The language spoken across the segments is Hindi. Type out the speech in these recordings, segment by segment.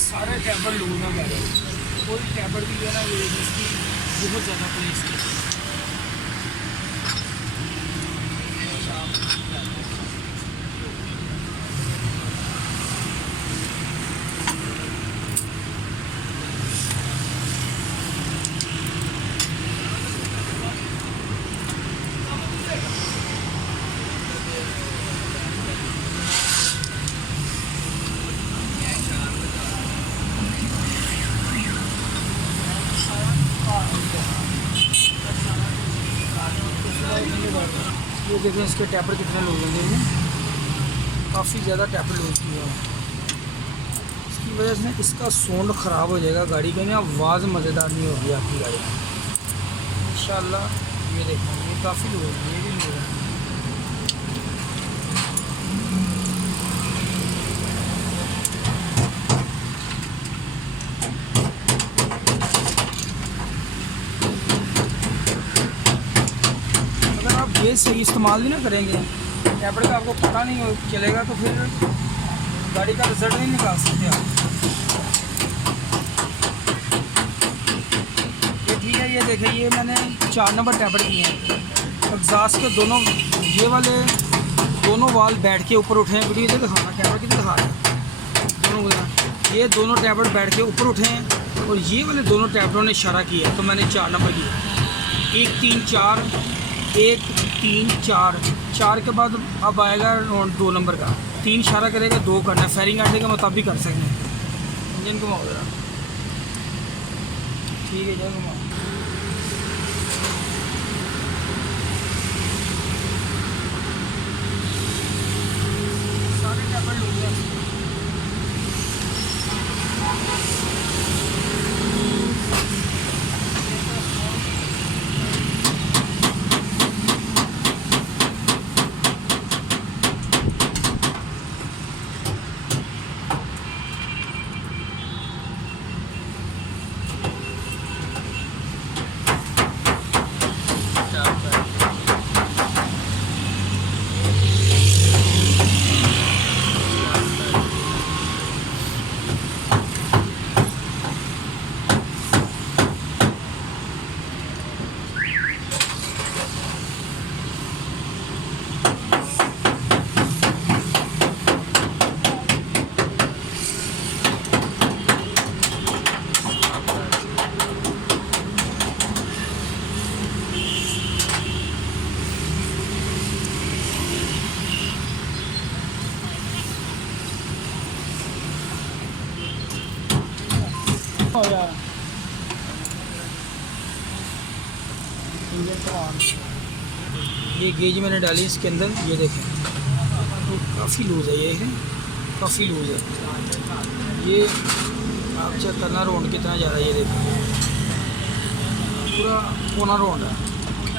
सारे टैबर लूज ना मेरे, कोई टैबर भी है ना ये जिसकी बहुत ज़्यादा पुलिस है। ये देखें इसके टैपर कितने लूज हैं, काफ़ी ज़्यादा टैपर लूज किया है। इसकी वजह से इसका साउंड ख़राब हो जाएगा गाड़ी का, ना आवाज़ मज़ेदार नहीं होगी आपकी गाड़ी में इंशाल्लाह। ये देखो ये काफ़ी लूज है, ये भी लूज है। ये सही इस्तेमाल नहीं ना करेंगे टैबलेट का, आपको पता नहीं चलेगा तो फिर गाड़ी का रिजल्ट नहीं निकाल सकते आप। ये ठीक है, ये देखें ये मैंने 4 नंबर टैबलेट किए हैं। एग्जास्ट के दोनों ये वाले दोनों वाल बैठ के ऊपर उठे हैं, वीडियो इधर दिखाना, टैबलेट किधर दिखा रहे हैं दोनों, ये दोनों टैबलेट बैठ के ऊपर उठे हैं और ये वाले दोनों टैबलेटों ने इशारा किया तो मैंने 4 नंबर किया। 1 3 4 1 3 4 4 के बाद अब आएगा 2 नंबर का, 3 इशारा करेगा, 2 करना है, फेरिंग आटे के मुताबिक कर सकते हैं। इंजन घुमाओ जरा, ठीक है जरा घुमाओ। सारे टैबलेट लूज हैं। यार इंजन तो ऑन, ये गेज मैंने डाली इसके अंदर, ये देखें तो काफ़ी लूज़ है, ये है काफ़ी लूज़ है। ये आप चेक करना राउंड कितना जा रहा है, ये देखें पूरा पौना राउंड है।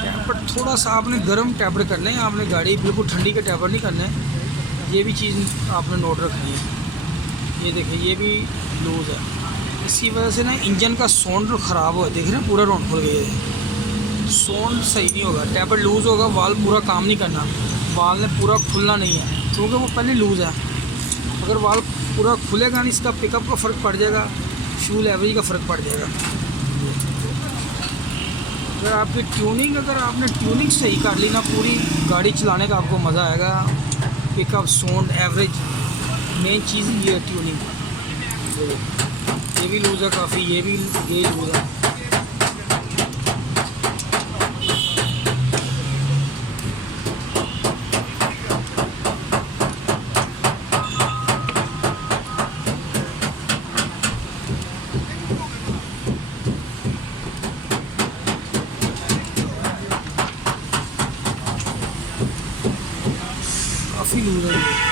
टैपर थोड़ा सा आपने गर्म टैपर करना है, आपने गाड़ी बिल्कुल ठंडी के टैपर नहीं करना है, ये भी चीज़ आपने नोट रखनी है। ये देखें ये भी लूज़ है, इसी वजह से ना इंजन का साउंड ख़राब हो, देख रहे हैं पूरा राउंड खुल गया है, साउंड सही नहीं होगा। टैबर लूज़ होगा, वाल पूरा काम नहीं करना, वाल ने पूरा खुलना नहीं है क्योंकि वो पहले लूज़ है। अगर वाल पूरा खुलेगा नहीं, इसका पिकअप का फ़र्क पड़ जाएगा, फ्यूल एवरेज का फ़र्क पड़ जाएगा। अगर आपकी ट्यूनिंग, अगर आपने ट्यूनिंग सही कर ली ना, पूरी गाड़ी चलाने का आपको मज़ा आएगा। पिकअप, साउंड, एवरेज, मेन चीज़ ये है ट्यूनिंग। ये भी लूज़ है काफ़ी, ये भी ये लूज़ है। काफ़ी लूज़ है।